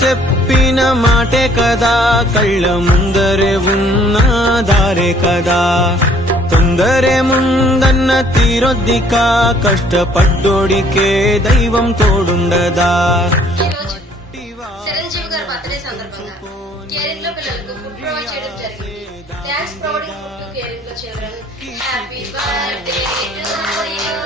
చెప్పిన మాటే కదా, కళ్ళ ముందరే ఉన్న దారే కదా. తొందరే ముందన్న తీరొద్దికా, కష్టపడ్డోడికే దైవం తోడుండదా. చిరంజీవి గారి బర్త్డే సందర్భంగా కేరింగ్ లో పిల్లలకు ఫుడ్ ప్రొవైడ్ చేయడం జరిగింది. Thanks providing food to caring లో children. Happy birthday to you.